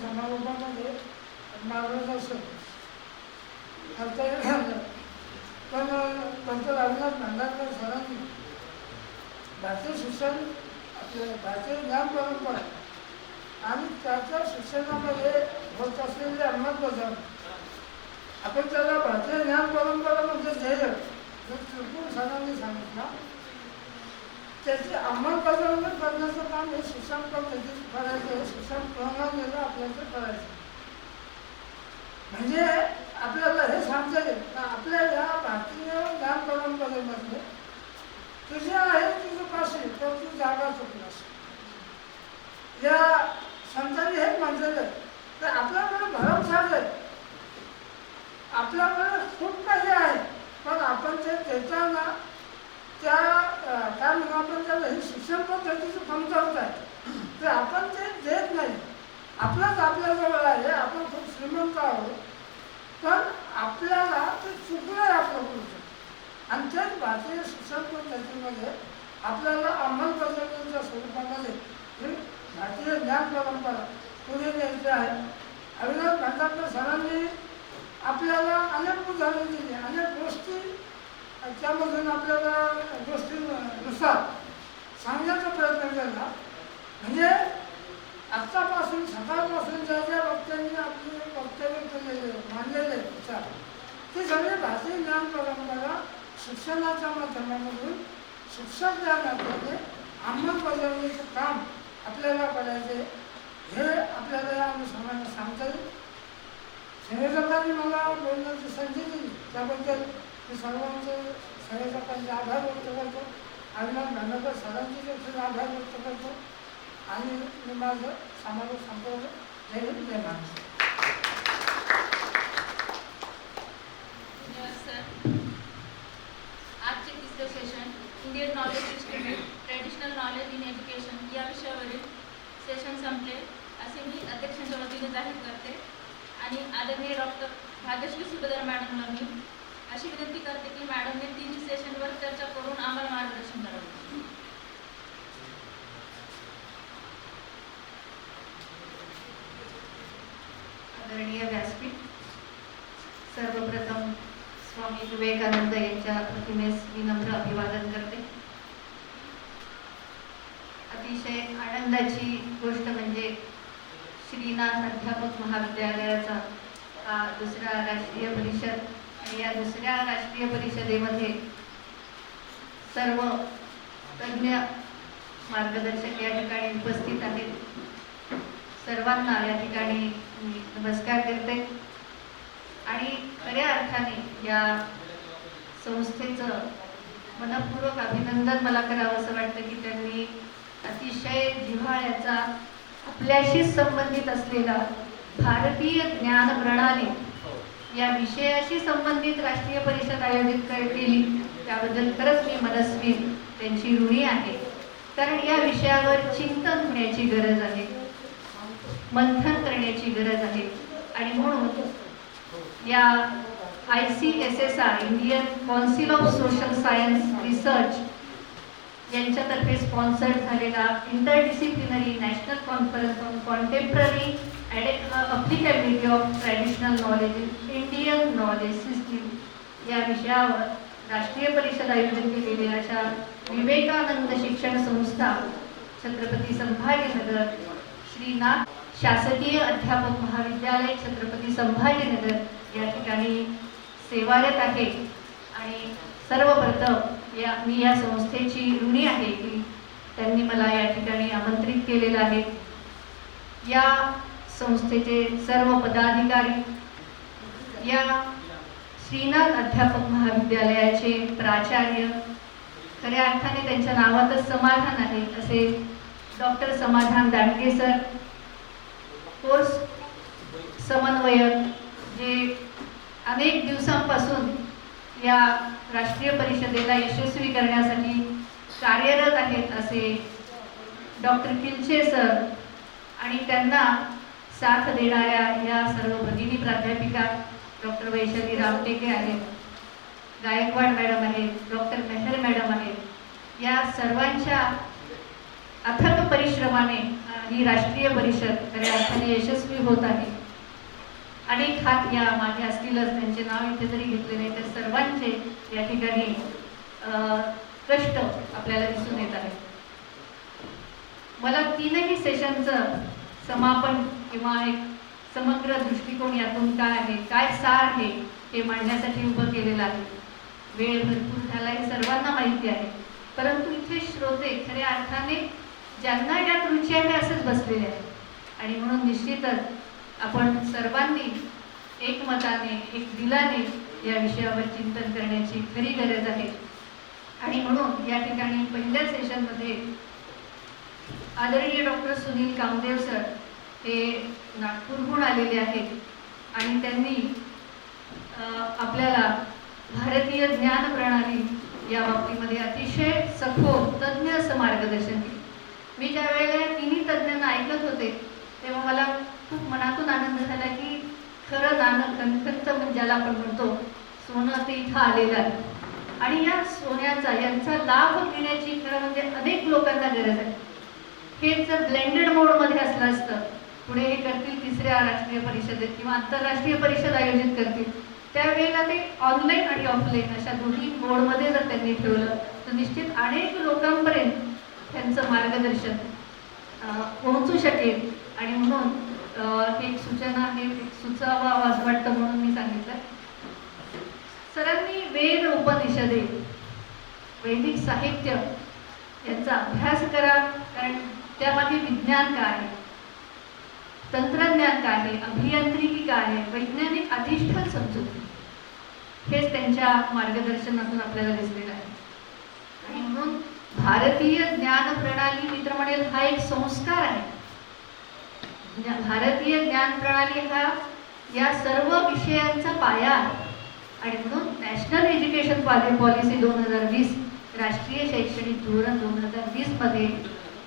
समारोपामध्ये मार्गदर्शन करता येईल. पण डॉक्टर रविंद्रनाथ भांडारकर सरांनी भारतीय शिक्षण आपलं भारतीय ज्ञान परंपरा आणि त्याच्या शिक्षणामध्ये होत असलेली अंमलबजावणी, आपण त्याला भारतीय ज्ञान परंपरा म्हणजे ध्येय जो त्रिपुर सरांनी सांगितलं, त्याची अंमलबजावणी करण्याचं काम हे शिक्षण पद्धतीत करायचं, शिक्षण प्रणालीला आपल्याला करायचं. म्हणजे आपल्याला हे सांगता येईल का आपल्या या भारतीय ज्ञान परंपरेमध्ये तुझे आहे तुझं काशी तर तू जागा चुकलास. या संतांनी हेच म्हटलेलं आहे. तर आपल्याकडे भरमसाठ आहे, आपल्याकडे खूप काही आहे, पण आपण ते देताना त्या काय म्हणून आपण त्याला ही शिक्षण पद्धतीची कमतरता आहे, तर आपण ते देत नाही. आपलंच आपल्याजवळ आहे, आपण खूप श्रीमंत आहोत, पण आपल्याला ते चुकलं आहे आपल्याकडून. आणि तेच भारतीय शिक्षण पद्धतीमध्ये आपल्याला अंमलबजावणीच्या स्वरूपामध्ये ही भारतीय ज्ञान परंपरा पुढे न्यायची आहे. रविंद्रनाथ भांडारकर सरांनी आपल्याला अनेक उदाहरणे दिली, अनेक गोष्टी त्यामधून आपल्याला गोष्टींनुसार सांगण्याचा प्रयत्न केला. म्हणजे आत्तापासून सकाळपासून ज्या ज्या वक्त्यांनी आपले वक्तव्य केलेले मांडलेले विचार ते सगळे भारतीय ज्ञान परंपरा शिक्षणाच्या माध्यमामधून शिक्षक ज्या नात्याने अंमलबजावणीचं काम आपल्याला करायचे हे आपल्याला या अनुषंगाने सांगता येईल. संयोजकांनी मला बोलण्याची संधी दिली त्याबद्दल मी सर्वांचे संयोजकांचे आभार व्यक्त करतो. रविंद्रनाथ भांडारकर सरांचे देखील आभार व्यक्त करतो आणि मी माझं समारोप संपवलं. जय हिंद, जय महाराष्ट्र. आजचे तिसरे session Indian knowledge institute traditional knowledge in education या विषयावरील सेशन संपले असे मी अध्यक्षांच्या वतीने जाहीर करते. आणि आदरणीय डॉक्टर भाग्यश्री सुभेदार मॅडमला मी अशी विनंती करते की मॅडमने तिन्ही सेशनवर चर्चा करून आम्हाला मार्गदर्शन करावे. आदरणीय व्यासपीठ, सर्वप्रथम स्वामी विवेकानंद यांच्या प्रतिमेस विनम्र अभिवादन करते. अतिशय आनंदाची गोष्ट म्हणजे श्रीनाथ अध्यापक महाविद्यालयाचा हा दुसरा राष्ट्रीय परिषद आणि या दुसऱ्या राष्ट्रीय परिषदेमध्ये सर्व तज्ञ मार्गदर्शक या ठिकाणी उपस्थित आहेत. सर्वांना या ठिकाणी मी नमस्कार करते आणि खऱ्या अर्थाने या संस्थेचं मनपूर्वक अभिनंदन मला करावं असं वाटतं की त्यांनी अतिशय जिव्हाळ्याचा आपल्याशी संबंधित असलेला भारतीय ज्ञान प्रणाली या विषयाशी संबंधित राष्ट्रीय परिषद आयोजित केली. त्याबद्दल खरंच मी मनस्वी त्यांची ऋणी आहे. कारण या विषयावर चिंतन होण्याची गरज आहे, मंथन करण्याची गरज आहे. आणि म्हणून या ICSSR Indian council of social science research यांच्यातर्फे स्पॉन्सर्ड झालेला interdisciplinary national conference on contemporary applicability of traditional knowledge in Indian knowledge system या विषयावर राष्ट्रीय परिषद आयोजित केलेली अशा विवेकानंद शिक्षण संस्था छत्रपती संभाजीनगर, श्रीनाथ शासकीय अध्यापक महाविद्यालय छत्रपती संभाजीनगर या ठिकाणी सेवारत आहे. आणि सर्वप्रथम मी या संस्थेची ऋणी आहे की त्यांनी मला या ठिकाणी आमंत्रित केलेलं आहे. या संस्थेचे सर्व पदाधिकारी, या श्रीनाथ अध्यापक महाविद्यालयाचे प्राचार्य, खऱ्या अर्थाने त्यांच्या नावातच समाधान आहे असे डॉक्टर समाधान दांडगे सर, कोर्स समन्वयक जे अनेक दिवसांपासून या राष्ट्रीय परिषदेला यशस्वी करण्यासाठी कार्यरत आहेत असे डॉक्टर किलचे सर आणि त्यांना साथ देणाऱ्या या सर्व भगिनी प्राध्यापिका डॉक्टर वैशाली रामटेके आहेत, गायकवाड मॅडम आहेत, डॉक्टर मेहर मॅडम आहेत. या सर्वांच्या अथक परिश्रमाने ही राष्ट्रीय परिषद खऱ्या अर्थाने यशस्वी होत आहे. अनेक हात या मागे असतीलच, त्यांचे नाव इथे जरी घेतले नाही तर सर्वांचे या ठिकाणी कष्ट आपल्याला दिसून येत आहे. मला तीनही सेशनचं समापन किंवा एक समग्र दृष्टिकोन यातून काय आहे, काय सार आहे हे मांडण्यासाठी उभं केलेलं आहे. वेळ भरपूर झाला हे सर्वांना माहिती आहे, परंतु इथे श्रोते खऱ्या अर्थाने ज्यांना यात रुची आहे असेच बसलेले आहेत आणि म्हणून निश्चितच आपण सर्वांनी एकमताने एक दिलाने या विषयावर चिंतन करण्याची खरी गरज आहे. आणि म्हणून या ठिकाणी पहिल्या सेशनमध्ये आदरणीय डॉक्टर सुनील कामदेव सर हे नागपूरहून आलेले आहेत आणि त्यांनी आपल्याला भारतीय ज्ञान प्रणाली या बाबतीमध्ये अतिशय सखोल तज्ज्ञ असं मार्गदर्शन केले. मी ज्या वेळेला तिन्ही तज्ज्ञांना ऐकत होते तेव्हा मला खूप मनातून आनंद झाला की खरं नाणं ज्याला आपण म्हणतो सोनं ते इथं आलेलं आहे आणि या सोन्याचा यांचा लाभ घेण्याची खरं म्हणजे अनेक लोकांना गरज आहे. हे जर ब्लेंडेड मोडमध्ये असलं असतं, पुढे हे करतील तिसऱ्या राष्ट्रीय परिषदेत किंवा आंतरराष्ट्रीय परिषद आयोजित करतील, त्यावेळेला ते ऑनलाईन आणि ऑफलाईन अशा दोन्ही मोडमध्ये जर त्यांनी ठेवलं तर निश्चित अनेक लोकांपर्यंत त्यांचं मार्गदर्शन पोहोचू शकेल. आणि म्हणून ही एक सूचना आहे, सुचावं असं वाटतं म्हणून मी सांगितलं. सरांनी वेद उपनिषदे वैदिक साहित्य यांचा अभ्यास करा, कारण त्यामध्ये विज्ञान काय आहे, तंत्रज्ञान काय आहे, अभियांत्रिकी काय आहे, वैज्ञानिक अधिष्ठान समजून हेच त्यांच्या मार्गदर्शनातून आपल्याला दिसलेलं आहे. आणि म्हणून भारतीय ज्ञान प्रणाली मी तर म्हणेल हा एक संस्कार आहे. भारतीय ज्ञान प्रणाली हा या सर्व विषयांचा पाया आहे. आणि म्हणून नॅशनल एज्युकेशन पॉलिसी 2020 राष्ट्रीय शैक्षणिक धोरण 2020 मध्ये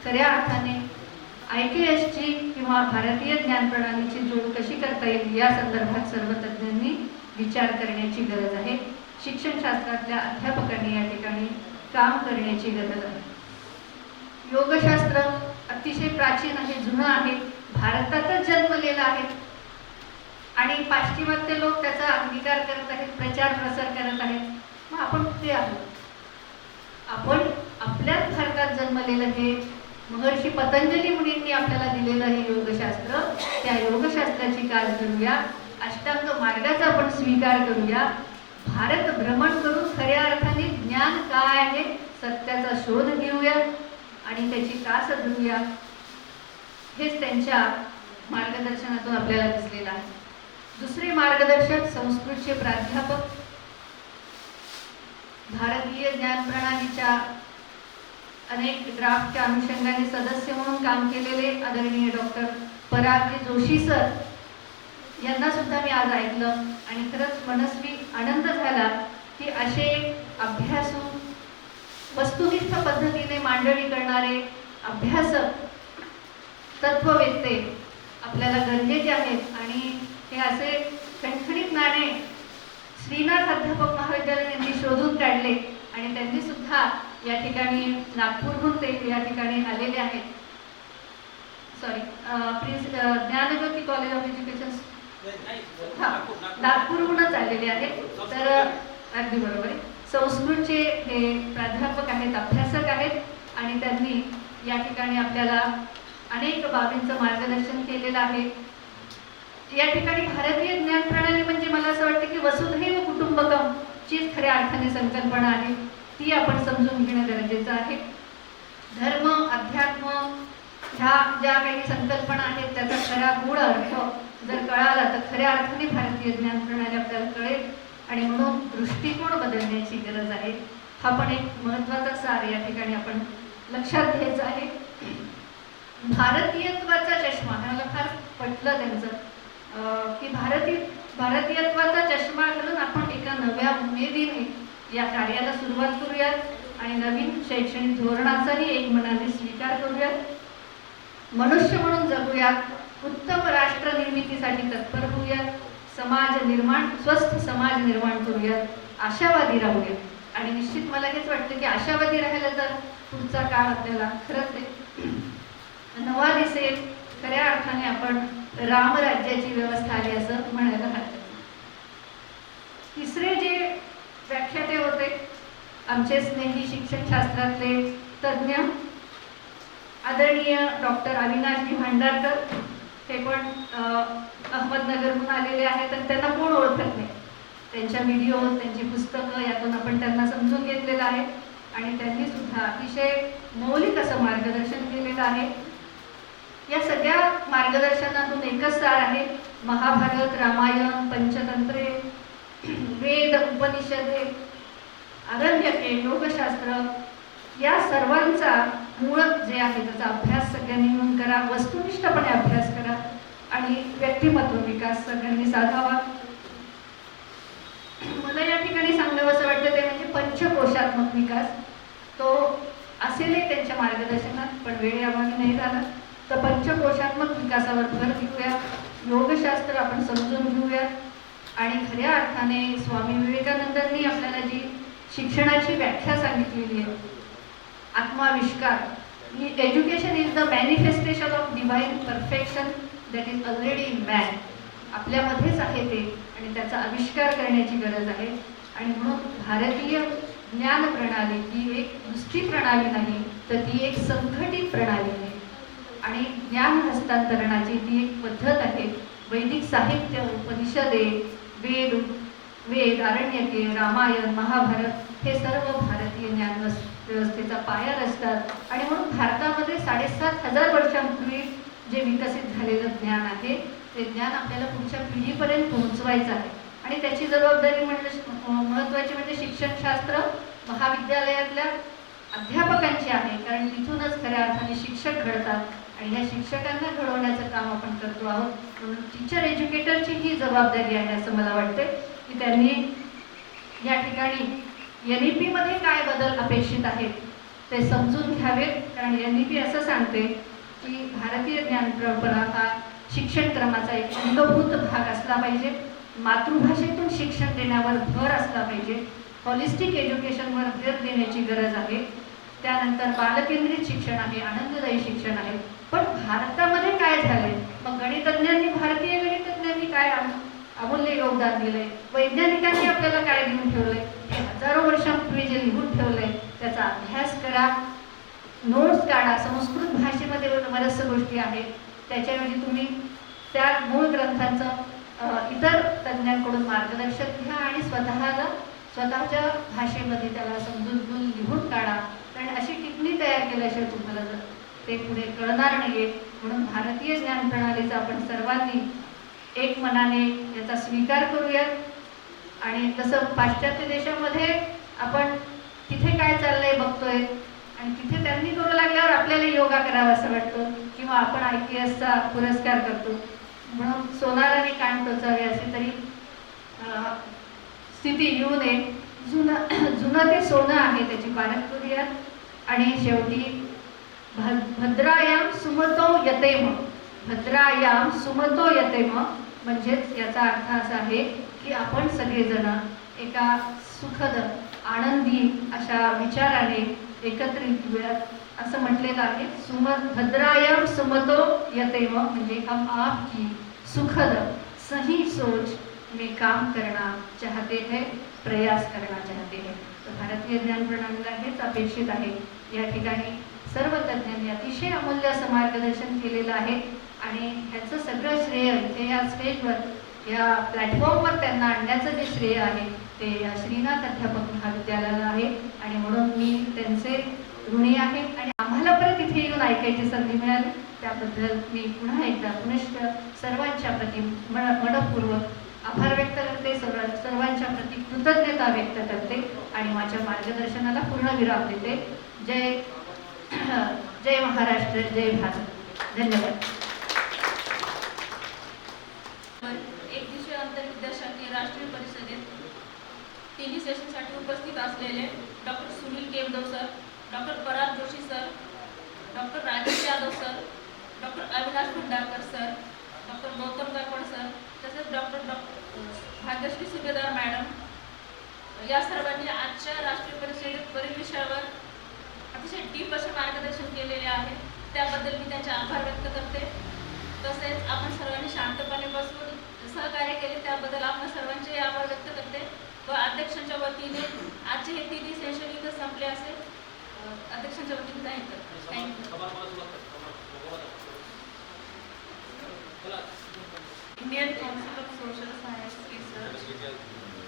खऱ्या अर्थाने IKSची किंवा भारतीय ज्ञान प्रणालीची जोड कशी करता येईल या संदर्भात सर्व तज्ज्ञांनी विचार करण्याची गरज आहे. शिक्षणशास्त्रातल्या अध्यापकांनी या ठिकाणी काम करण्याची गरज आहे. योगशास्त्र अतिशय प्राचीन आहे, जुनं आहे, भारतातच जन्मलेलं आहे आणि पाश्चिमात्य लोक त्याचा अंगीकार करत आहेत, प्रचार प्रसार करत आहेत. मग आपण कुठे आहोत? आपण आपल्याच भारतात जन्मलेलं हे महर्षी पतंजली मुनींनी आपल्याला दिलेलं हे योगशास्त्र, त्या योगशास्त्राची कास धरूया, अष्टांग मार्गाचा आपण स्वीकार करूया, भारत भ्रमण करून खऱ्या अर्थाने ज्ञान काय आहे सत्याचा शोध घेऊया आणि त्याची कास धरूया. हेच त्यांच्या मार्गदर्शनातून आपल्याला दिसलेलं आहे. दुसरे मार्गदर्शक संस्कृतचे प्राध्यापक, भारतीय ज्ञान प्रणालीच्या अनेक ड्राफ्टच्या अनुषंगाने सदस्य म्हणून काम केलेले आदरणीय डॉक्टर पराग जोशी सर यांना सुद्धा मी आज ऐकलं आणि खरंच मनस्वी आनंद झाला की असे अभ्यासू वस्तुनिष्ठ पद्धतीने मांडणी करणारे अभ्यासक तत्ववेत्ते आपल्याला गरजेचे आहेत. आणि हे असे खणखणीत नाणे श्रीनाथ अध्यापक महाविद्यालय यांनी शोधून काढले आणि त्यांनी सुद्धा या ठिकाणी नागपूरहून ते या ठिकाणी आलेले आहेत. ज्ञानज्योती कॉलेज ऑफ एज्युकेशन नागपूरहूनच आलेले आहेत. तर अगदी बरोबर आहे. संस्कृतचे हे प्राध्यापक आहेत, अभ्यासक आहेत आणि त्यांनी या ठिकाणी आपल्याला अनेक बाबींचं मार्गदर्शन केलेलं आहे. या ठिकाणी भारतीय ज्ञान प्रणाली म्हणजे मला असं वाटतं की वसुधैव कुटुंबकम चीच खऱ्या अर्थाने संकल्पना आहे, ती आपण समजून घेणं गरजेचं आहे. धर्म, अध्यात्म ह्या ज्या काही संकल्पना आहेत त्याचा खरा गूढ अर्थ जर कळाला तर खऱ्या अर्थाने भारतीय ज्ञान प्रणाली आपल्याला कळेल. आणि म्हणून दृष्टिकोन बदलण्याची गरज आहे. हा पण एक महत्त्वाचा सार या ठिकाणी आपण लक्षात घ्यायचा आहे. भारतीयत्वाचा चष्मा, मला फार पटलं त्यांचं की भारतीयत्वाचा चष्मा घालून आपण एका नव्या उमेदीने या कार्याला सुरुवात करूयात आणि नवीन शैक्षणिक धोरणाचाही एक मनाने स्वीकार करूयात. मनुष्य म्हणून जगूयात, उत्तम राष्ट्र निर्मितीसाठी तत्पर होऊयात, स्वस्थ समाज निर्माण करूयात, आशावादी राहूयात. आणि निश्चित मला हेच वाटतं की आशावादी राहायला जर पुढचा काळ आपल्याला खरंच नवा दिसेल, खऱ्या अर्थाने आपण रामराज्याची व्यवस्था आली असं म्हणायला हरकत नाही. तिसरे जे व्याख्याते होते आमचे स्नेही शिक्षणशास्त्रातले तज्ज्ञ आदरणीय डॉक्टर अविनाशजी भांडारकर. ते पण अहमदनगरहून आलेले आहेत आणि त्यांना कोण ओळखत नाही. त्यांच्या व्हिडिओ, त्यांची पुस्तकं यातून आपण त्यांना समजून घेतलेलं आहे आणि त्यांनी सुद्धा अतिशय मौलिक असं मार्गदर्शन केलेलं आहे. या सगळ्या मार्गदर्शनातून एकच सार आहे, महाभारत, रामायण, पंचतंत्रे, वेद, उपनिषदे, आरण्यके, योगशास्त्र या सर्वांचा मूळ जे आहे त्याचा अभ्यास सगळ्यांनी मिळून करा, वस्तुनिष्ठपणे अभ्यास करा आणि व्यक्तिमत्व विकास सगळ्यांनी साधावा. मला या ठिकाणी सांगावंसं वाटतं ते म्हणजे पंचकोशात्मक विकास. तो असेलही त्यांच्या मार्गदर्शनात, पण वेळेअभावी नाही झाला. तर पंचकोशात्मक विकासावर भर देऊया, योगशास्त्र आपण समजून घेऊया आणि खऱ्या अर्थाने स्वामी विवेकानंदांनी आपल्याला जी शिक्षणाची व्याख्या सांगितलेली आहे, आत्माविष्कार, education is the manifestation of divine perfection that is already in man. आपल्यामध्येच आहे ते आणि त्याचा आविष्कार करण्याची गरज आहे. आणि म्हणून भारतीय ज्ञान प्रणाली ही एक नुसती प्रणाली नाही, तर ती एक संघटित प्रणाली आहे आणि ज्ञान हस्तांतरणाची ती एक पद्धत आहे. वैदिक साहित्य, उपनिषदे, वेद, आरण्यके, रामायण, महाभारत हे सर्व भारतीय ज्ञान व्यवस्थेचा पाया असतात. आणि म्हणून भारतामध्ये 7,500 वर्षांपूर्वी जे विकसित झालेलं ज्ञान आहे ते ज्ञान आपल्याला पुढच्या पिढीपर्यंत पोहोचवायचं आहे आणि त्याची जबाबदारी महत्त्वाची म्हणजे शिक्षणशास्त्र महाविद्यालयातल्या अध्यापकांची आहे, कारण तिथूनच खऱ्या अर्थाने शिक्षक घडतात आणि या शिक्षकांना घडवण्याचं काम आपण करतो आहोत. म्हणून टीचर एज्युकेटरची ही जबाबदारी आहे असं मला वाटते की त्यांनी या ठिकाणी NEP मध्ये काय बदल अपेक्षित आहेत ते समजून घ्यावेत. कारण NEP असं सांगते की भारतीय ज्ञान परंपरा हा शिक्षण क्रमाचा एक अंगभूत भाग असला पाहिजे, मातृभाषेतून शिक्षण देण्यावर भर असला पाहिजे, हॉलिस्टिक एज्युकेशनवर भर देण्याची गरज आहे. त्यानंतर बालकेंद्रित शिक्षण आहे, आनंददायी शिक्षण आहे. पण भारतामध्ये काय झालंय, मग गणितज्ञांनी, भारतीय गणितज्ञांनी काय अमूल्य योगदान दिलंय, वैज्ञानिकांनी आपल्याला काय देऊन ठेवलंय, हे हजारो वर्षांपूर्वी जे लिहून ठेवलंय त्याचा अभ्यास करा, नोट्स काढा. संस्कृत भाषेमध्ये बऱ्याचशा गोष्टी आहेत, त्याच्याऐवजी तुम्ही त्या मूळ ग्रंथांचं इतर तज्ज्ञांकडून मार्गदर्शन घ्या आणि स्वतःच्या भाषेमध्ये त्याला समजून घेऊन लिहून काढा. कारण अशी टिप्पणी तयार केल्याशिवाय तुम्हाला ते पुढे कळणार नाहीये. म्हणून भारतीय ज्ञान प्रणालीचा आपण सर्वांनी एक मनाने याचा स्वीकार करूयात आणि तसं पाश्चात्य देशामध्ये आपण तिथे काय चाललंय बघतोय आणि तिथे त्यांनी करू लागल्यावर आपल्याला योगा करावा असं वाटतं किंवा आपण IPSचा पुरस्कार करतो. म्हणून सोनाराने कान टोचावे असे तरी स्थिती येऊ नये. जुनं ते सोनं आहे त्याची पारख करूयात आणि शेवटी भद्रायाम सुमतो यतेम, भद्रायाम सुमतो यतेम म्हणजेच याचा अर्थ असा आहे की आपण सगळेजण एका सुखद आनंदी अशा विचाराने एकत्रित वेळात असं म्हटलेलं आहे. भद्रायाम सुमतो यतेम म्हणजे हम आपकी सुखद सही सोच में काम करना चाहते हैं, प्रयास करना चाहते हैं. तर भारतीय ज्ञान प्रणालीला हेच अपेक्षित आहे. या ठिकाणी सर्व तज्ज्ञांनी अतिशय अमूल्य असं मार्गदर्शन केलेलं आहे आणि ह्याचं सगळं श्रेय इथे या स्टेजवर, या प्लॅटफॉर्मवर त्यांना आणण्याचं जे श्रेय आहे ते या श्रीनाथ अध्यापक महाविद्यालयाला आहे आणि म्हणून मी त्यांचे ऋणी आहे. आणि आम्हाला परत इथे येऊन ऐकायची संधी मिळाली त्याबद्दल मी पुन्हा एकदा पुनश्च सर्वांच्या प्रति मनपूर्वक आभार व्यक्त करते, सर्वांच्या प्रति कृतज्ञता व्यक्त करते आणि माझ्या मार्गदर्शनाला पूर्ण विराम देते. जय महाराष्ट्र, जय भारत. धन्यवाद. एक दिवसीय आंतरविद्याशाखीय राष्ट्रीय परिषदेत तिन्ही सेशनसाठी उपस्थित असलेले doctor Sunil Kevdav sir, doctor Parag Joshi sir, doctor Rajesh Yadav sir, doctor Avinash Bhandarkar sir, doctor Gautam Gaikwad sir, तसेच डॉक्टर भाग्यश्री सुभेदार मॅडम, या सर्वांनी आजच्या राष्ट्रीय परिषदेत वरील विषयावर अतिशय डीप असे मार्गदर्शन केलेले आहे. त्याबद्दल मी त्यांचे आभार व्यक्त करते. तसेच आपण सर्वांनी शांतपणे बसून सहकार्य केले त्याबद्दल आपण सर्वांचे आभार व्यक्त करते व अध्यक्षांच्या वतीने आजचे हे तिन्ही सेशन इथं संपले असेल. अध्यक्षांच्या वतीने जाहीर करते. Thank you. Indian Council of Social Science Research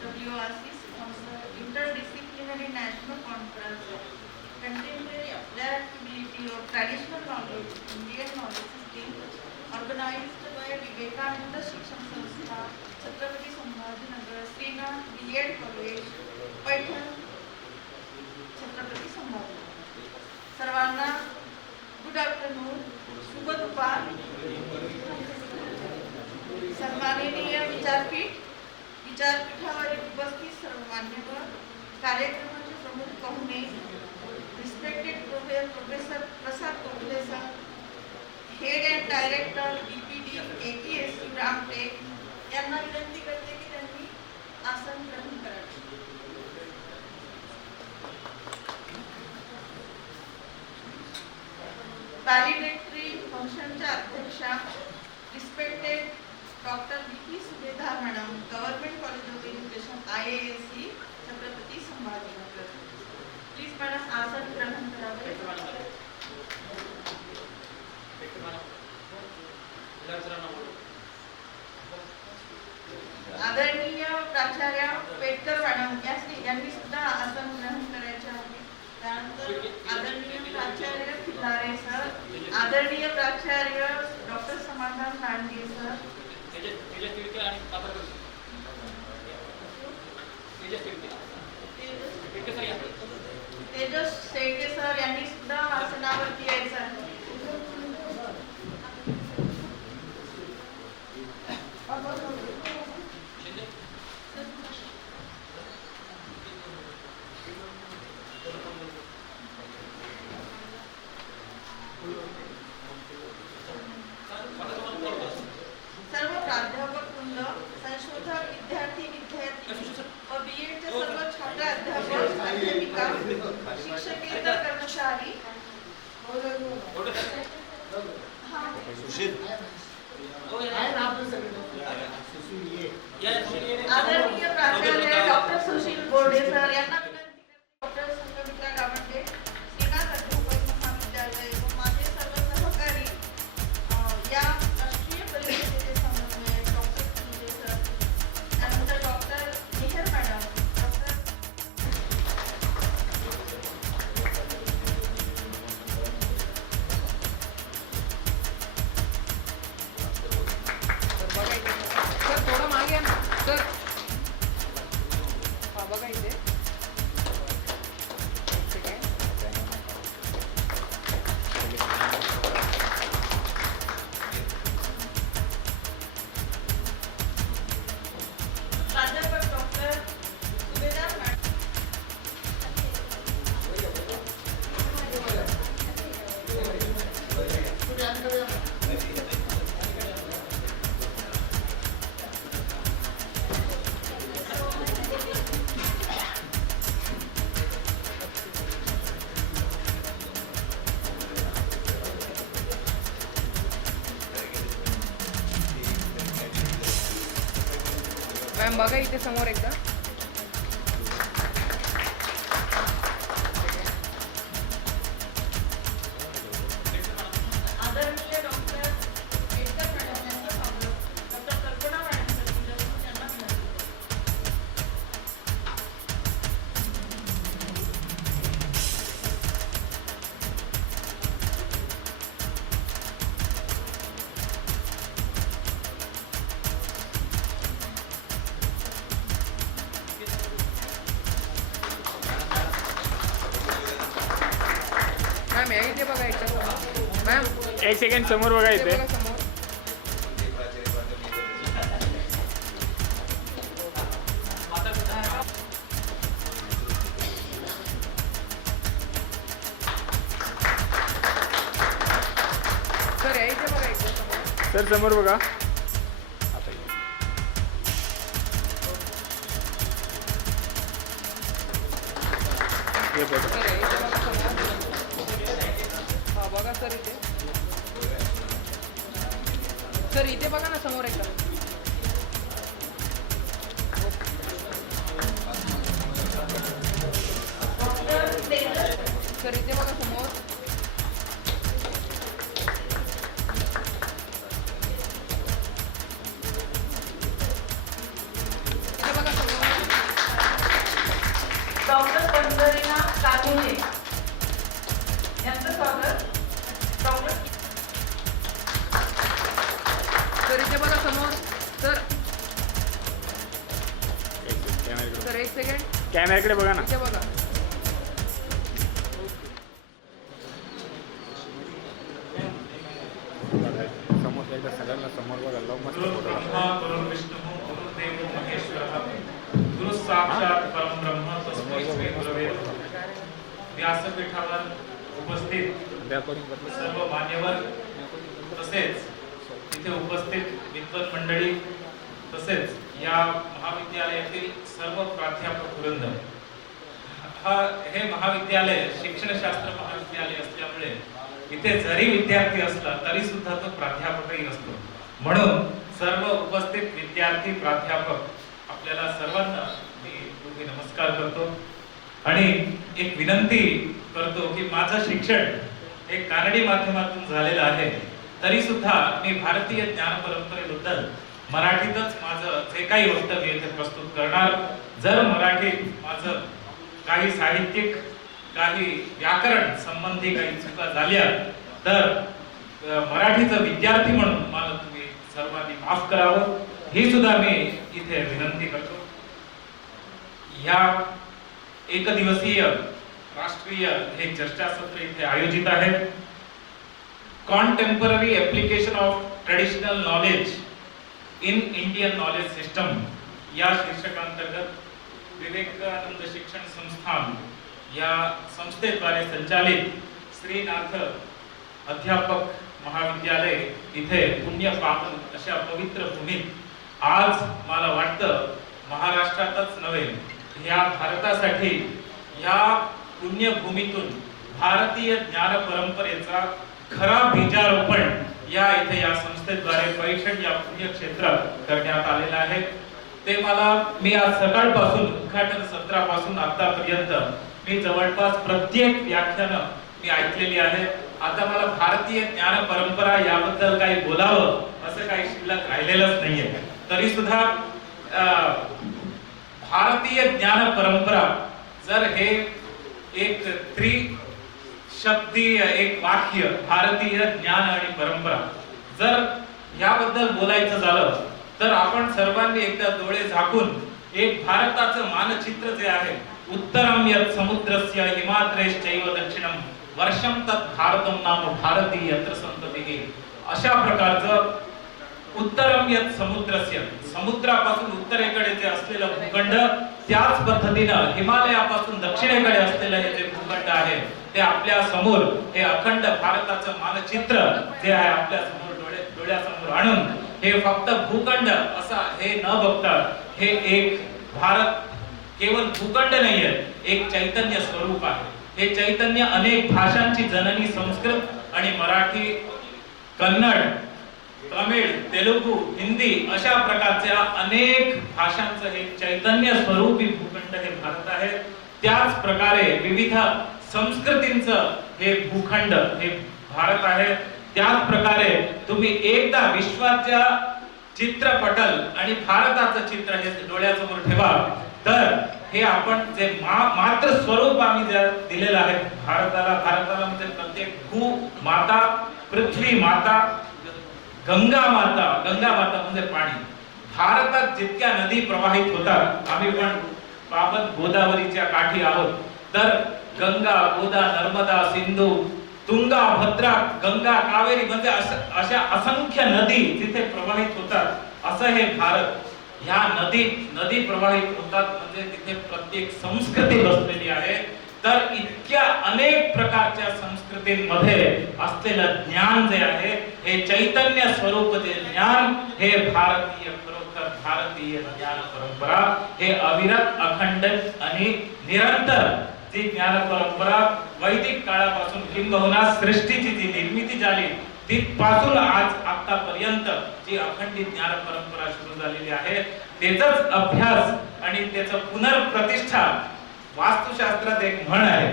WRC sponsor interdisciplinary national conference contemporary applicability of traditional knowledge Indian knowledge system organized by Vivekananda Shikshan Sanstha Chhatrapati Sambhajinagar Srinath B.Ed College Paithan Chhatrapati Sambhajinagar. सर्वांना good afternoon, शुभ दुपार. सन्माननीय विचारपीठावरील उपस्थित सर्व मान्यवर, कार्यक्रमाचे प्रमुख पाहुणे, respected professor Prasad Kokle sir, head and director DPD ATSU Ramtek यांना विनंती करते की त्यांनी आसन ग्रहण करावे. व्हॅलिडेटरी फंक्शनच्या अध्यक्षा respected doctor BP Subheda madam, government college of education IASC Chhatrapati Sambhajinagar. Please madam आसन ग्रहण करावे. आदरणीय प्राचार्य पेटकर मॅडम यांनी सुद्धा आसन ग्रहण करायचे आहे. त्यानंतर आदरणीय प्राचार्य खिल्लारे सर, आदरणीय प्राचार्य डॉक्टर समाधान लांडगे सर, तेजस शेळके सर यांनी सुद्धा आसनावरती यायचं आहे. सर्व प्राध्यापक वृंद, संशोधक, विद्यार्थी व B.Edचे सर्व छात्र, अध्यापक, अध्यापिका, शिक्षकेतर कर्मचारी, आदरणीय प्राचार्य डॉक्टर सुशील बोर्डे सर यांना विनंती करते. डॉक्टर संगमित्रा गावंडे, श्रीनाथ अध्यापक महाविद्यालय व माझे सर्व सहकारी या राष्ट्रीय परिषदेचे समन्वयक डॉक्टर संजय सर, त्यानंतर डॉक्टर मेहर मॅडम, डॉक्टर थोडं मागे ना सर. हा बघा इथे प्राध्यापक डॉक्टर सुभेदा मॅडम, मॅम बघा इथे समोर एकदा. आदरणीय डॉक्टर पेटकर मॅडम यांचं स्वागत. डॉक्टर कल्पना मॅडम त्यांना विनंती. मॅम या इथे बघा एकदा. मॅम एक सेकंड समोर बघा इथे इथे. बघा समोर. सर या इथे बघा एकदा समोर. सर समोर बघा. हे बघा. सर या इथे बघा समोर. हा बघा सर इथे. सर इथे बघा ना समोर एकदा. सर इथे बघा समोर. इथे बघा समोर. डॉक्टर पंढरीनाथ काकुले यांचं स्वागत. डॉक्टर सर इथे बघा समोर. सर सर एक सेकंड. कॅमेऱ्याकडे बघा ना. इथे बघा. समोर एकदा सगळ्यांना समोर बघा लव मस्त गुरु फोटो ब्रह्मा गुरु विष्णु गुरुदेव महेश्वरः गुरु साक्षात परब्रह्म तस्मै श्री गुरवे नमः. व्यासपीठावर उपस्थित रेकॉर्डिंग करतो. सर्व मान्यवर तसेच इथे उपस्थित विद्वत मंडळी तसेच या महाविद्यालयातील सर्व प्राध्यापक वृंद. हे महाविद्यालय शिक्षणशास्त्र महाविद्यालय असल्यामुळे इथे जरी विद्यार्थी असला तरी सुद्धा तो प्राध्यापकही असतो. म्हणून सर्व उपस्थित विद्यार्थी प्राध्यापक आपल्याला सर्वांना मी पूर्वी नमस्कार करतो आणि एक विनंती करतो की माझं शिक्षण हे कानडी माध्यमातून झालेलं आहे तरी सुद्धा मी भारतीय ज्ञान परंपरेबद्दल मराठीतच माझं जे काही वक्तव्य इथे प्रस्तुत करणार. जर मराठीत माझं काही साहित्यिक काही व्याकरण संबंधी काही चुका झाल्या तर मराठीचा विद्यार्थी म्हणून मला तुम्ही सर्वांनी माफ करावं ही सुद्धा मी इथे विनंती करतो. या एक दिवसीय राष्ट्रीय हे चर्चासत्र इथे आयोजित आहे. Contemporary application of traditional knowledge in Indian knowledge system या शीर्षकांतर्गत विवेकानंद शिक्षण संस्थान या संस्थेद्वारे संचालित श्रीनाथ अध्यापक महाविद्यालय इथे पुण्य पावन अशा पवित्र भूमीत आज मला वाटतं महाराष्ट्रातच नव्हे या भारतासाठी या पुण्यभूमीतून भारतीय ज्ञान परंपरेचा खरा बीजारोपण या इथे या संस्थेद्वारे पैठण या पुण्यक्षेत्रात करण्यात आलेला आहे. ते मी आज सकाळपासून उद्घाटन सत्रापासून आतापर्यंत मी जवळपास प्रत्येक व्याख्यान मी ऐकलेली आहे. आता मला भारतीय ज्ञान परंपरा याबद्दल काही बोलावं असं काही शिल्लक राहिलेलंच नाहीये. तरी सुद्धा भारतीय ज्ञान परंपरा जर हे एक त्रिशब्दी एक वाक्य भारतीय ज्ञान आणि परंपरा जर याबद्दल बोलायचं झालं तर आपण सर्वांनी एकदा डोळे झाकून एक भारताचं मानचित्र जे आहे उत्तरम यत् समुद्रस्य हिमाद्रेश्चैव दक्षिणम वर्षम तत् भारतम नाम भारती यत्र संततिः अशा प्रकारचं उत्तरम यत् समुद्रस्य समुद्रापासून उत्तरेकडे जे असलेलं भूखंड त्याच पद्धतीनं हिमालयापासून दक्षिणेकडे असलेलं हे जे भूखंड आहे ते आपल्या समोर हे अखंड भारताचं मानचित्र जे आहे आपल्या समोर डोळ्यासमोर आणून हे फक्त भूखंड असा हे न बघता हे एक भारत केवळ भूखंड नाहीये एक चैतन्य स्वरूप आहे. हे चैतन्य अनेक भाषांची जननी संस्कृत आणि मराठी कन्नड तमिळ तेलुगू हिंदी अशा प्रकारच्या अनेक भाषांचं हे चैतन्य स्वरूपी भूखंड हे भारत आहे. त्याच प्रकारे विविध संस्कृतींचं हे भूखंड हे भारत आहे. त्याच प्रकारे तुम्ही एकदा विश्वाच्या चित्रपटल आणि भारताचं चित्र हे डोळ्यासमोर ठेवा तर हे आपण जे मात्र स्वरूप आम्ही दिलेलं आहे भारताला म्हणजे प्रत्येक भू माता पृथ्वी माता गंगा माता म्हणजे पाणी. भारतात जितक्या नदी प्रवाहित होतात आम्ही पण पावन गोदावरीच्या काठी आहोत तर गंगा गोदा नर्मदा सिंधू तुंगा भद्रा गंगा कावेरी म्हणजे अशा असंख्य नदी जिथे प्रवाहित होतात असं हे भारत. ह्या नदी प्रवाहित होतात म्हणजे तिथे प्रत्येक संस्कृती बसलेली आहे. तर इतक्या अनेक प्रकारच्या संस्कृतींमध्ये असलेलं ज्ञान जे आहे हे चैतन्य स्वरूप जे ज्ञान हे भारतीय ज्ञान परंपरा हे अविरत अखंड आणि निरंतर जी ज्ञान परंपरा वैदिक काळापासून किंबहुना सृष्टीची जी निर्मिती झाली तिथपासून आज आतापर्यंत जी अखंडित ज्ञान परंपरा सुरू झालेली आहे त्याचाच अभ्यास आणि त्याचं पुनर्प्रतिष्ठा. वास्तुशास्त्रात एक म्हण आहे,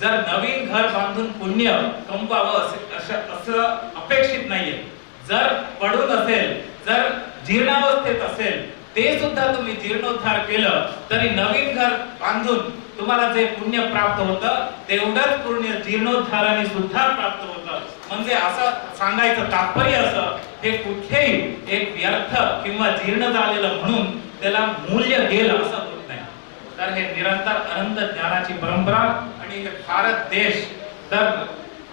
जर नवीन घर बांधून पुण्य कमवावं असं अपेक्षित नाहीये. जर पडून असेल, जर जीर्णावस्थेत असेल, ते सुद्धा तुम्ही जीर्णोद्धार केलं तरी नवीन घर बांधून तुम्हाला जे पुण्य प्राप्त होतं तेवढंच पुण्य जीर्णोद्धाराने सुद्धा प्राप्त होतं. म्हणजे असं सांगायचं तात्पर्य असं, हे कुठेही एक व्यर्थ किंवा जीर्ण झालेलं म्हणून त्याला मूल्य गेलं असं होत नाही. तर हे निरंतर अनंत ज्ञानाची परंपरा आणि हे भारत देश. तर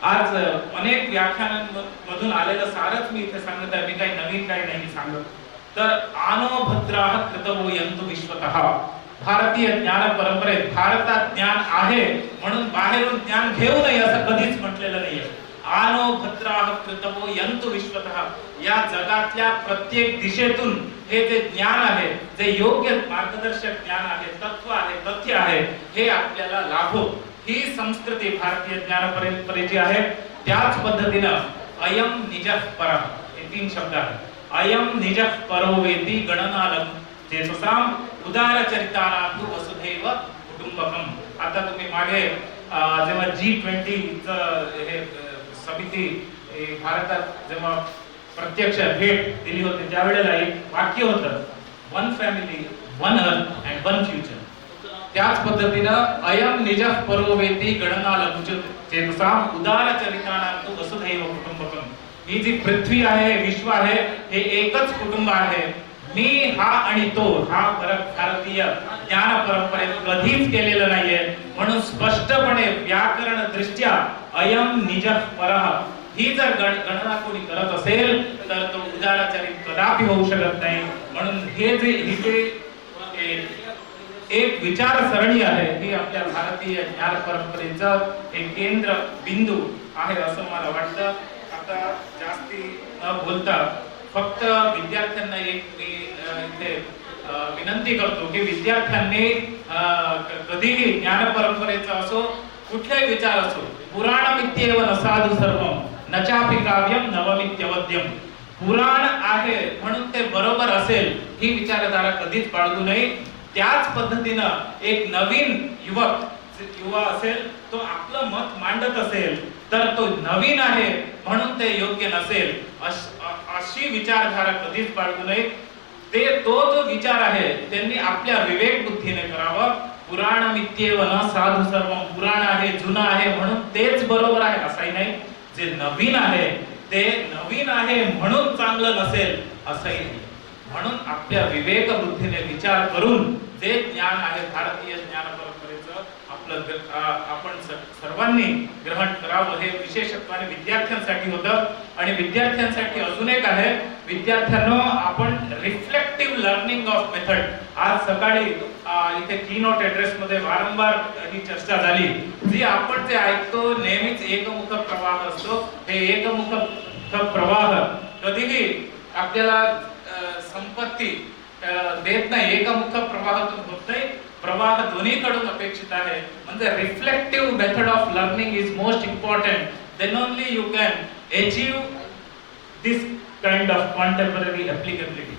आज अनेक व्याख्यानांमधून आलेलं सारच मी इथे सांगत आहे, मी काही नवीन काही नाही सांगत. तर आनो भद्राः कृतवो यन्तु विश्वतः. भारतीय ज्ञान परंपरेत भारतात ज्ञान आहे म्हणून बाहेरून ज्ञान घेऊ नये असं कधीच म्हटलेलं नाहीये. आनो भद्राः कृतवो यन्तु विश्वतः. या जगातल्या प्रत्येक दिशेतून हे जे ज्ञान आहे, जे योग्य मार्गदर्शक ज्ञान आहे, तत्व आहे, तथ्य आहे, हे आपल्याला लाभो. ही संस्कृती भारतीय ज्ञान परंपरेची आहे. त्याच पद्धतीनं अयम निजः परः हे 3 शब्द आहेत. अयम निजः परो वेति गणनालम चेतसाम उदारचरितानां तु वसुधैव कुटुंबकम. आता तुम्ही मागे जेव्हा G20 हे समिती भारतात जेव्हा प्रत्यक्ष भेट दिली होती त्यावेळेला एक वाक्य होतं, one family, one earth and one future. त्याच पद्धतीनं अयम निजः परो वेति गणनालम चेतसाम उदारचरितानां तु वसुधैव कुटुंबकम. ही जी पृथ्वी आहे, विश्व आहे, हे एकच कुटुंब आहे. मी हा आणि तो हा फरक भारतीय ज्ञान परंपरेत कधीच केलेला नाहीये. म्हणून स्पष्टपणे व्याकरण दृष्ट्या अयम निजः परः ही जर गणना कोणी करत असेल तर तो उदारचरित कदापि होऊ शकत नाही. म्हणून हे जे एक विचार सरणी आहे ही आपल्या भारतीय ज्ञान परंपरेचं एक केंद्र बिंदू आहे असं मला वाटतं. आता जास्ती न बोलता फक्त विद्यार्थ्यांना एक मी इथे विनंती करतो की विद्यार्थ्यांनी कधीही ज्ञान परंपरेचा असो कुठलाही विचार असो, पुराणमित्येव न साधु सर्वम न चापि काव्यम नवमित्यवद्यम. पुराण आहे म्हणून ते बरोबर असेल ही विचारधारा कधीच बाळगू नये. त्याच पद्धतीनं एक नवीन युवा असेल, तो आपलं मत मांडत असेल तर तो नवीन आहे म्हणून ते योग्य नसेल अशी विचारधारा कधीच बाळगू नये. तो जो विचार आहे त्यांनी आपल्या विवेक बुद्धीने करावा. पुराणमित्येव न साधु सर्वम. पुराण आहे, जुनं आहे म्हणून तेच बरोबर आहे असंही नाही. जे नवीन आहे ते नवीन आहे म्हणून चांगलं नसेल असंही नाही. म्हणून आपल्या विवेक बुद्धीने विचार करून जे ज्ञान आहे भारतीय ज्ञान परंपरेचं आपण सर्वांनी ग्रहण करावं. हे विशेषत्वाने विद्यार्थ्यांसाठी होतं. आणि विद्यार्थ्यांसाठी अजून एक आहे, विद्यार्थ्यांनो आपण रिफ्लेक्टिव्ह लर्निंग ऑफ मेथड. आज सकाळी इथे कीनोट ऍड्रेस मध्ये वारंवार ही चर्चा झाली. जी आपण जे ऐकतो नेहमीच एकमुख प्रवाह असतो. हे एकमुख प्रवाह कधीही आपल्याला संपत्ती देत नाही. एकमुख प्रवाहातून होत नाही. प्रवाह दोन्हीकडून अपेक्षित आहे. म्हणजे reflective method of learning is most important. Then only you can achieve this kind of contemporary applicability.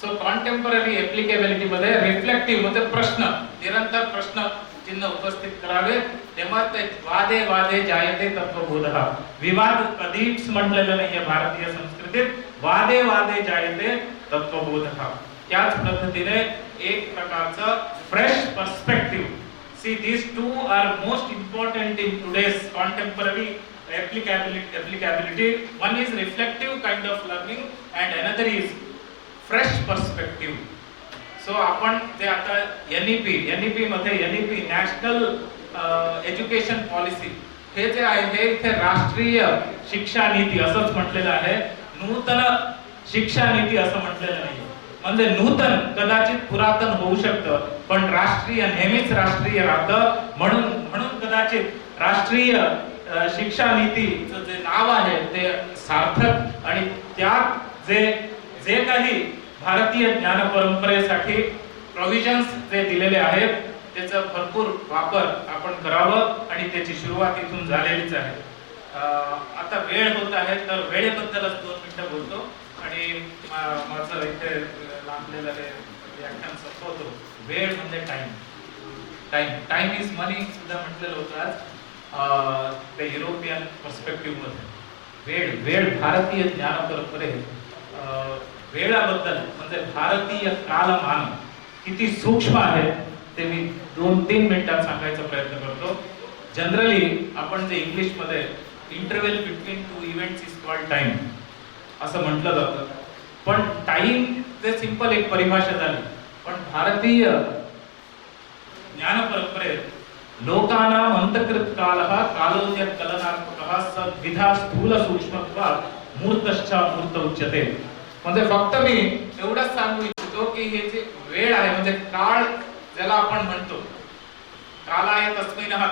So contemporary applicability मध्ये रिफ्लेक्टिव्ह म्हणजे प्रश्न, निरंतर प्रश्न चिन्ह उपस्थित करावे. तेव्हा ते वादे वादे जायते तत्वबोधः. विवाद कधीच म्हटलेलं नाहीये भारतीय संस्कृतीत. वादे वादे जायते तत्वबोधः. त्याच पद्धतीने एक प्रकारचं fresh perspective. See these two are most important in today's contemporary applicability. One is reflective kind of learning and another is fresh perspective. So आपण जे आता NEP मध्ये नॅशनल एज्युकेशन पॉलिसी हे जे आहे हे इथे राष्ट्रीय शिक्षा नीती असंच म्हटलेलं आहे. नूतन शिक्षा नीती असं म्हटलेलं नाही. म्हणजे नूतन कदाचित पुरातन होऊ शकतं पण राष्ट्रीय नेहमीच राष्ट्रीय राहतं. म्हणून कदाचित राष्ट्रीय शिक्षा नीतीचं जे नाव आहे ते सार्थक आणि त्यात जे काही भारतीय ज्ञान परंपरेसाठी प्रोव्हिजन्स जे दिलेले आहेत त्याचा भरपूर वापर आपण करावं आणि त्याची सुरुवात इथून झालेलीच आहे. आता वेळ होत आहे तर वेळेबद्दलच 2 मिनिटं बोलतो आणि माझं इथे लांबलेलं हे व्याख्यान संपवतो. वेळ म्हणजे टाइम इज मनी सुद्धा म्हटलेलं होतं आज ते युरोपियन पर्स्पेक्टिव्ह मध्ये. वेळ भारतीय ज्ञान परंपरेत वेळाबद्दल म्हणजे भारतीय कालमान किती सूक्ष्म आहे ते मी 2-3 मिनिटात सांगायचा प्रयत्न करतो. जनरली आपण जे इंग्लिश मध्ये interval between 2 events is called time असं म्हटलं जातं. पण टाइम ते सिंपल एक परिभाषा झाली. पण भारतीय ज्ञान परंपरेत लोकानां अंतकृत कालः कालोद्य कलनात्मकः सद्विधा स्थूल सूक्ष्मत्वात् मूर्तश्च मूर्त उच्यते. म्हणजे फक्त मी एवढंच सांगू इच्छितो की हे जे वेळ आहे म्हणजे काळ ज्याला आपण म्हणतो, कालाय तस्मैनः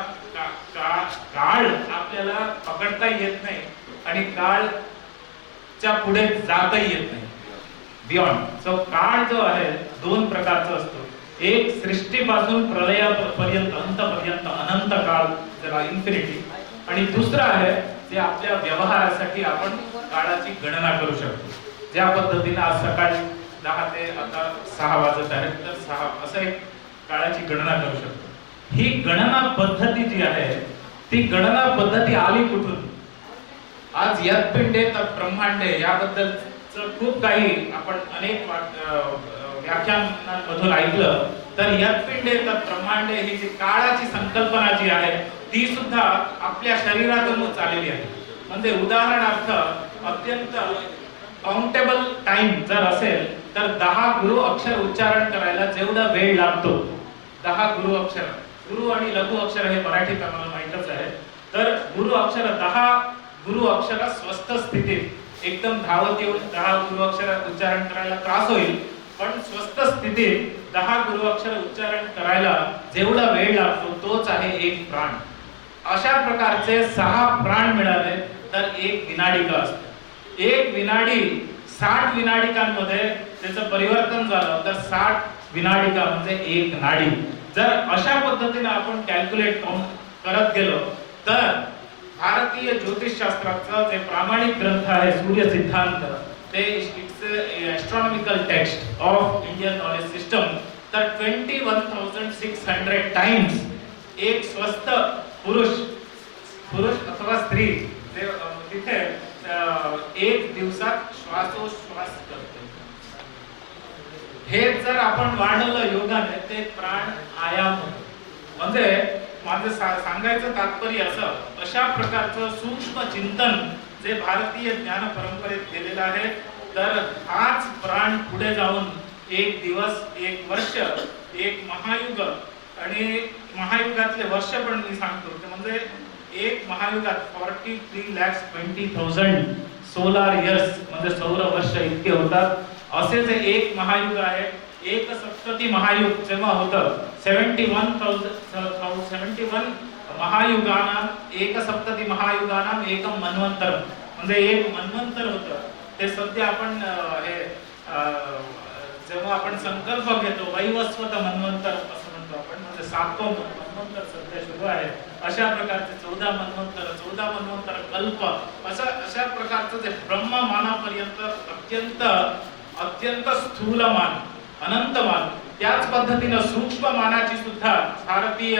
काळ आपल्याला पकडता येत नाही आणि काळच्या पुढे जाताही येत नाही. बियॉन्ड. सो काळ जो आहे 2 प्रकारचा असतो. एक सृष्टीपासून प्रलयापर्यंत अंतपर्यंत अनंत काळ ज्याला इन्फिनिटी, आणि दुसरा आहे जे आपल्या व्यवहारासाठी आपण काळाची गणना करू शकतो. ज्या पद्धतीने आज सकाळी 10 ते आता 6 वाजत आहेत तर 6 असं एक काळाची गणना करू शकतो. ही गणना पद्धती जी आहे ती गणना पद्धती आली कुठून? आज यत्पिंडे तत् ब्रह्मांडे याबद्दल खूप काही आपण अनेक व्याख्यानांमधून ऐकलं. तर यत्पिंडे तत् ब्रह्मांडे ही जी काळाची संकल्पना जी आहे ती सुद्धा आपल्या शरीरातूनच आलेली आहे. म्हणजे उदाहरणार्थ अत्यंत काउंटेबल टाइम जर असेल तर 10 गुरु अक्षर उच्चारण करायला जेवढा वेळ लागतो, 10 गुरु अक्षर, गुरु आणि लघु अक्षर हे मराठीत आम्हाला माहितच आहे. तर गुरु अक्षर 10 गुरु अक्षर स्वस्थ स्थितीत एकदम धावत येऊन 10 गुरु अक्षर उच्चारण करायला त्रास होईल. पण स्वस्थ स्थितीत 10 गुरु अक्षर उच्चारण करायला जेवढा वेळ लागतो तोच आहे 1 प्राण. अशा प्रकारचे 6 प्राण मिळाले तर 1 विनाडिका असते. 1 विनाडी 60 विनाडिकांमध्ये त्याचं परिवर्तन झालं तर 60 विनाडिका म्हणजे 1 नाडी. जर अशा पद्धतीने आपण कॅल्क्युलेट करत गेलो तर भारतीय ज्योतिषशास्त्राचा जे प्रामाणिक ग्रंथ आहे सूर्य सिद्धांत, ते it's astronomical text of Indian knowledge system. तर 21,600 टाइम्स एक स्वस्थ पुरुष अथवा स्त्री तिथे 1 दिवसात श्वासोश्वास करते. हे जर आपण वाढवलं योगाने ते प्राण आयाम होतो. म्हणजे माझं सांगायचं तात्पर्य असं, अशा प्रकारचं सूक्ष्म चिंतन जे भारतीय ज्ञान परंपरेत केलेलं आहे. तर हाच प्राण पुढे जाऊन 1 दिवस, 1 वर्ष, 1 महायुग आणि महायुगातले वर्ष पण मी सांगतो. म्हणजे 1 महायुगात 43,20,000 सोलार इयर्स म्हणजे सौर वर्ष इतके होतात. असे जे 1 महायुग आहे, एक सप्तती महायुग जेव्हा होतं 71 महायुगानां एक सप्तती महायुगानां एकम मन्वंतर म्हणजे 1 मन्वंतर होतं. ते सध्या आपण हे जेव्हा आपण संकल्प घेतो वैवस्वत मन्वंतर असं म्हणतो आपण, म्हणजे 7वं मन्वंतर सध्या सुरू आहे. अशा प्रकारचे 14 मन्वंतर कल्प अशा प्रकारचं जे ब्रह्ममानापर्यंत अत्यंत स्थूलमान अनंतमान, त्याच पद्धतीने सूक्ष्म मानाची सुद्धा भारतीय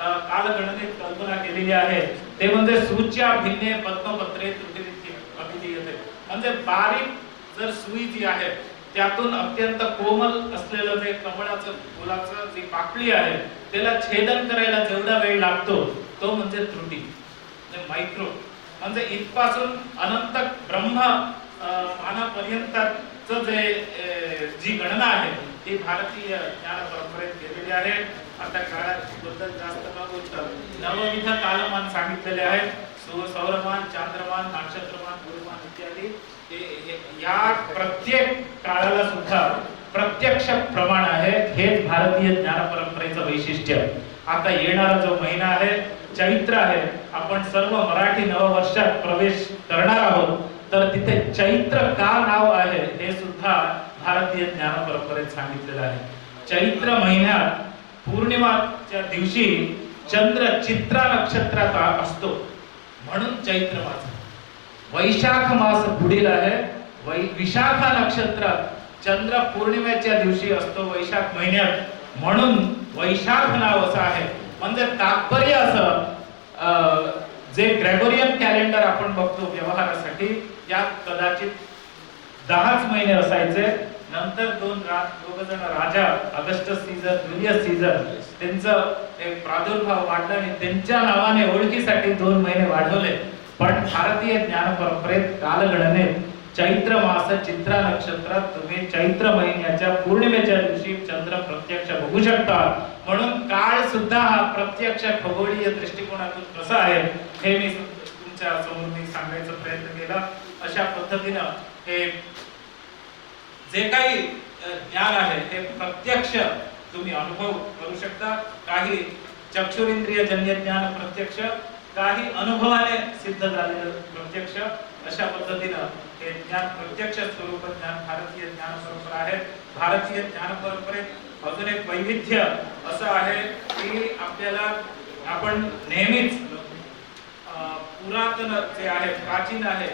कालगणनेत कल्पना केलेली आहे. ते म्हणजे सूच्या भिन्ने पद्मपत्रे अभिधीयते. म्हणजे बारीक जर सुई जी आहे त्यातून अत्यंत कोमल असलेलं जे कमळाचं फुलाचं जी पाकळी आहे त्याला छेदन करायला जेवढा वेळ लागतो तो म्हणजे त्रुटी, म्हणजे मायक्रो. म्हणजे इथपासून अनंत ब्रह्म मानापर्यंतचं जी गणना आहे ती भारतीय ज्ञान परंपरेत केलेली आहे. आता काळाबद्दल जास्त न बोलता 9विध कालमान सांगितलेले आहेत. सौरमान, चांद्रमान, नक्षत्रमान, गुरुमान इत्यादी. या प्रत्येक काळाला सुद्धा प्रत्यक्ष प्रमाण आहे. हेच भारतीय ज्ञान परंपरेचं वैशिष्ट्य. आता येणारा जो महिना आहे चैत्र आहे, आपण सर्व मराठी नववर्षात प्रवेश करणार आहोत. तर तिथे चैत्र का नाव आहे हे सुद्धा भारतीय ज्ञान परंपरेत सांगितलेलं आहे. चैत्र महिन्यात पौर्णिमाच्या दिवशी चंद्र चित्रा नक्षत्रात असतो. म्हणून चैत्र मास. वैशाख मास पुढील आहे. विशाखा नक्षत्र चंद्र पौर्णिमेच्या दिवशी असतो वैशाख महिन्यात, म्हणून वैशाख नाव असं आहे. म्हणजे तात्पर्य असं, जे ग्रेगोरियन कॅलेंडर आपण बघतो व्यवहारासाठी, यात कदाचित 10च महिने असायचे. नंतर दोघ जण राजा ऑगस्टस सीझर, जुलियस सीझर, त्यांचं एक प्रादुर्भाव वाढला आणि त्यांच्या नावाने ओळखीसाठी 2 महिने वाढवले. पण भारतीय ज्ञान परंपरेत कालगणनेत चैत्र मास चित्रा नक्षत्रात तुम्ही चैत्र महिन्याच्या पौर्णिमेच्या दिवशी चंद्र प्रत्यक्ष बघू शकता. म्हणून काळ सुद्धा हा प्रत्यक्ष खगोलीय दृष्टिकोनातून कसा आहे हे मी तुमच्या समोर मी सांगायचा प्रयत्न केला. अशा पद्धतीनं हे जे काही ज्ञान आहे हे प्रत्यक्ष तुम्ही अनुभव करू शकता. काही चक्षुरेंद्रिय जन्य ज्ञान प्रत्यक्ष, काही अनुभवाने सिद्ध झालेलं प्रत्यक्ष. अशा पद्धतीनं हे ज्ञान प्रत्यक्ष स्वरूप ज्ञान भारतीय ज्ञान परंपरा आहे. भारतीय ज्ञान परंपरेत अजून एक वैविध्य असं आहे की आपण नेहमीच पुरातन जे आहे, प्राचीन आहे,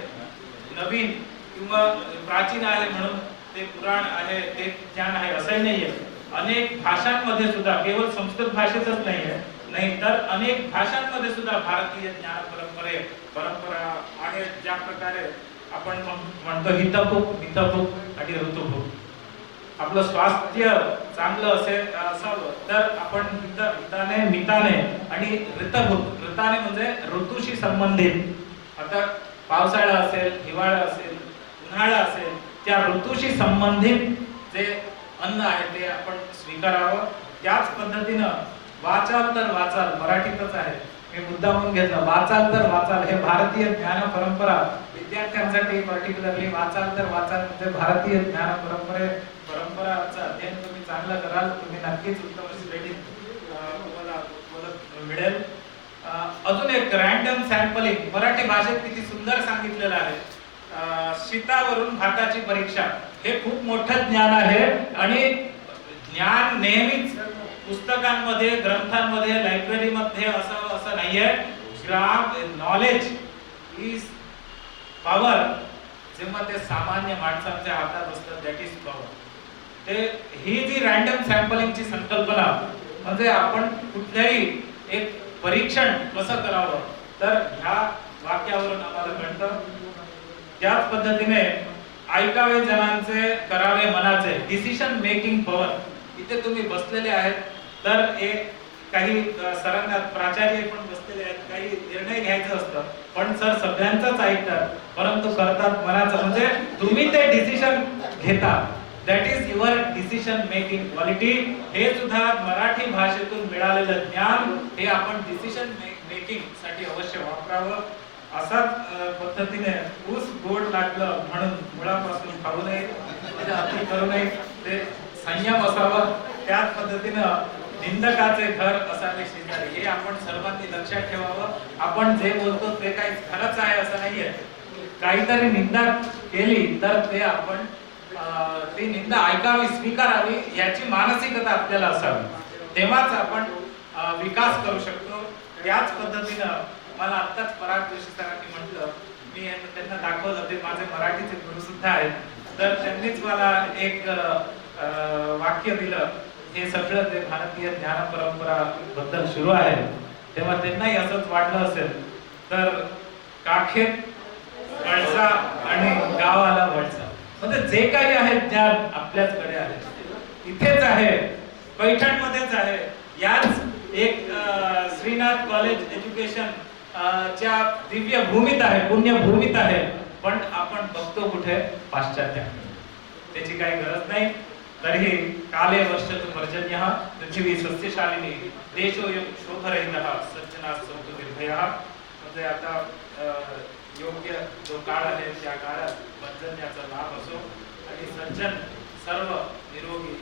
नवीन किंवा प्राचीन आहे म्हणून ते पुराण आहे, ते ज्ञान आहे असंही नाहीये. अनेक भाषांमध्ये सुद्धा, केवळ संस्कृत भाषेतच नाही तर अनेक भाषांमध्ये सुद्धा भारतीय ज्ञान परंपरा आहे. ज्या प्रकारे आपण म्हणतो हितभूक, मितभूक आणि ऋतुभूक. आपलं स्वास्थ्य चांगलं असावं तर आपण हिताने, मिताने आणि ऋतभूक, ऋताने म्हणजे ऋतूशी संबंधित. आता पावसाळा असेल, हिवाळा असेल, उन्हाळा असेल, त्या ऋतूशी संबंधित जे अन्न आहे ते आपण स्वीकारावं. त्याच पद्धतीनं वाचाल तर वाचाल, मराठीतच आहे, मी मुद्दामून घेतलं, वाचाल तर वाचाल हे भारतीय ज्ञान परंपरा विद्यार्थ्यांसाठी पर्टिक्युलरली वाचाल तर वाचाल म्हणजे भारतीय ज्ञान परंपराचं अध्ययन तुम्ही चांगलं कराल, तुम्ही नक्कीच उत्तम रेटिंग तुम्हाला मिळेल. अजून एक रँडम सॅम्पलिंग मराठी भाषेत किती सुंदर सांगितलेलं आहे. शीतावरून भाताची परीक्षा हे खूप मोठं ज्ञान आहे. आणि ज्ञान नेहमीच पुस्तकांमध्ये, ग्रंथांमध्ये, लायब्ररीमध्ये असं नाहीये. Knowledge is power. जेव्हा ते सामान्य माणसांच्या हातात असतं, दॅट इज पॉवर. ही जी रँडम सॅम्पलिंगची संकल्पना म्हणजे आपण कुठल्याही एक परीक्षण कसं करावं तर ह्या वाक्यावरून आम्हाला कळतं. त्याच पद्धतीने ऐकावे जनांचे, करावे मनाचे, डिसिजन मेकिंग पॉवर. इथे तुम्ही बसलेले आहेत तर एक काही सरांना प्राचार्य पण बसलेले आहेत, काही निर्णय घ्यायचं असतं पण सर सगळ्यांचंच ऐकतात परंतु करतात मनाचं, म्हणजे तुम्ही ते डिसिजन घेता. That is your decision making quality. हे सुद्धा मराठी भाषेतून मिळालेलं ज्ञान हे आपण डिसिजन मेकिंग साठी अवश्य वापरावं. असाच पद्धतीने ऊस गोड लागलं म्हणून मुळापासून खाऊ नये, अति करू नये, ते संयम असावा. त्याच पद्धतीनं निंदकाचे घर असावे शेजारी, हे आपण सर्वांनी लक्षात ठेवावं. आपण जे बोलतो ते काही खरंच आहे असं नाहीये. काहीतरी निंदा केली तर ते आपण ती निंदा ऐकावी, स्वीकारावी याची मानसिकता आपल्याला असावी, तेव्हाच आपण विकास करू शकतो. याच पद्धतीनं मला आत्ताच पराग जोशी सरांनी म्हटलं, मी त्यांना दाखवलं, ते माझे मराठीचे गुरु सुद्धा आहेत, तर त्यांनीच मला एक वाक्य दिलं. हे सगळं ते भारतीय ज्ञान परंपरा बद्दल सुरू आहे तेव्हा त्यांनाही असंच वाटलं असेल तर काखेत कळसा आणि गावाला वळसा. म्हणजे जे काही आहे ज्ञान आपल्याचकडे आहे, इथेच आहे, पैठणमध्येच आहे. याच एक श्रीनाथ कॉलेज एज्युकेशन च्या दिव्य भूमीत आहे, पुण्य भूमीत आहे. पण आपण बघतो कुठे? पाश्चात्याकडे. त्याची काही गरज नाही. तरीही काले वर्षतु पर्जन्यः पृथ्वी सस्यशालिनी देशोऽयं शोभरहितः सज्जनाः सन्तु निर्भयाः. म्हणजे आता योग्य जो काळ आहे त्या काळात पर्जन्याचा लाभ असो आणि सज्जन सर्व निरोगी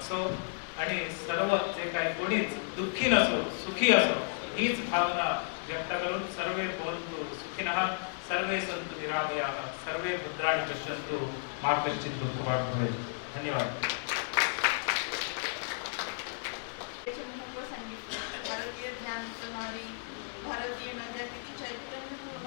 असो आणि सर्व जे काही कोणीच दुःखी नसो, सुखी असो, हीच भावना व्यक्त करून सर्वे भवन्तु सुखिनः सर्वे सन्तु निरामयाः सर्वे भद्राणि पश्यन्तु मा कश्चित् दुःखभाग् भवेत्. धन्यवाद. भारतीय ज्ञान प्रणाली, भारतीय नद्या किती चैतन्यपूर्ण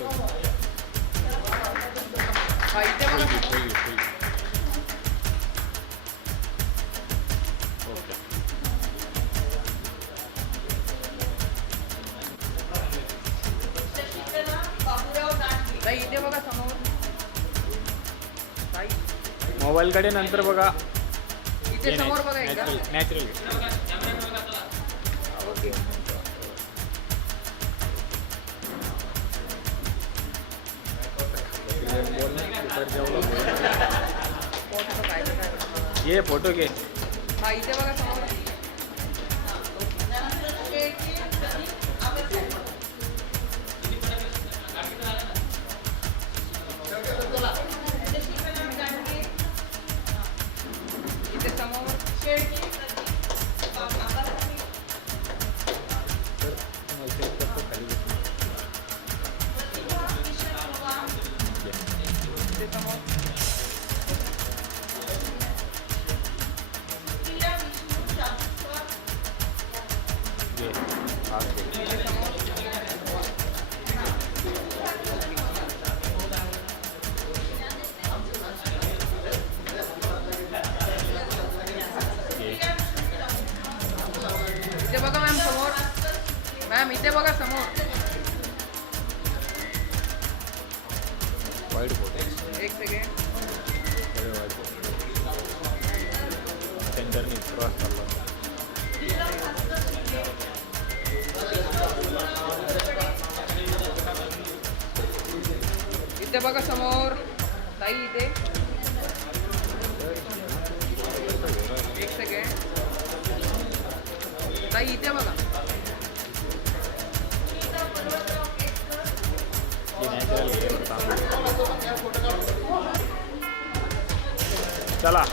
हा इथे बघा समोर. ओके. शशिकला बाबूराव दांडगे. ताई इथे बघा समोर. ताई मोबाईलकडे नंतर बघा. इथे समोर बघा एकदा. नॅचरल. ओके. फोटो पाहिजे काय? ये फोटो घे. हा इथे बघा समोर. त्यानंतर शेळके प्रदीप आंबेडकर. शशिकला दांडगे. इथे समोर. शेळके प्रदीप आंबेडकर. प्रतिभा किशन पवार. इथे समोर. प्रिया विष्णू शास्त्र. घे. हा घे. इथे समोर. घे. इथे बघा मॅम समोर. मॅम इथे बघा समोर. वाईट फोटो. एक सेकंड. सगळे वाईट फोटो. सेंटरनी क्रॉस चालला. इथे बघा समोर. ताई इथे. एक सेकंड. ताई इथे बघा. ये नॅचरल घे. चला.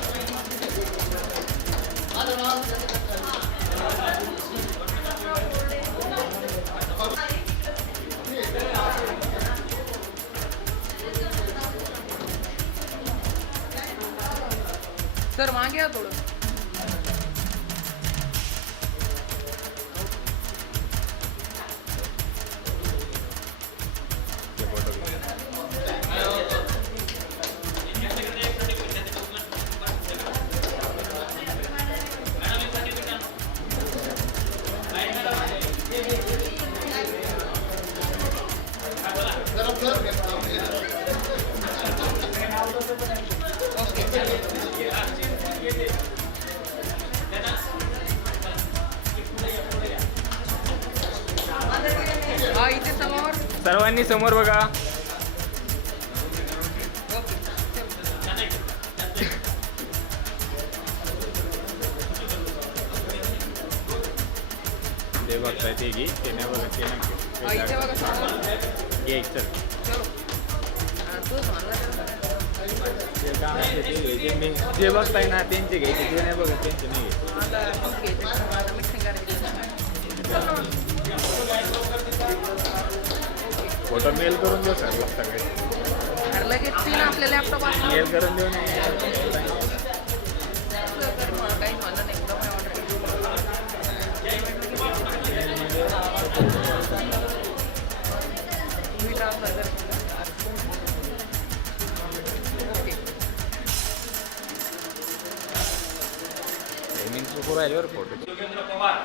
सर मागे या थोडं. ये फोटो घे. हा इथे समोर. सर्वांनी समोर बघा. ओके. ते बघताय ते घे. ते नाही बघा. ते नाही हा इथे बघा समोर. घे. चल. चलो. हा, तूच म्हणला तर. ते काय आहे ते घ्यायचे. मी जे बघताय ना त्यांचे घ्यायचे. ते नाही बघा. त्यांचे नाही घ्यायचे. आता ओके. आता मिक्सिंग करायची. फोटो मेल करून देऊ सर सगळे. अरे लगेच तीन आपल्या लॅपटॉप मेल करून देऊ नाही. काही म्हणलं नाही. पुढं मी ऑर्डर तुम्ही ट्रान्सफर कर. ओके. मी चुकू राहिल्यावर फोटो. योगेंद्र पवार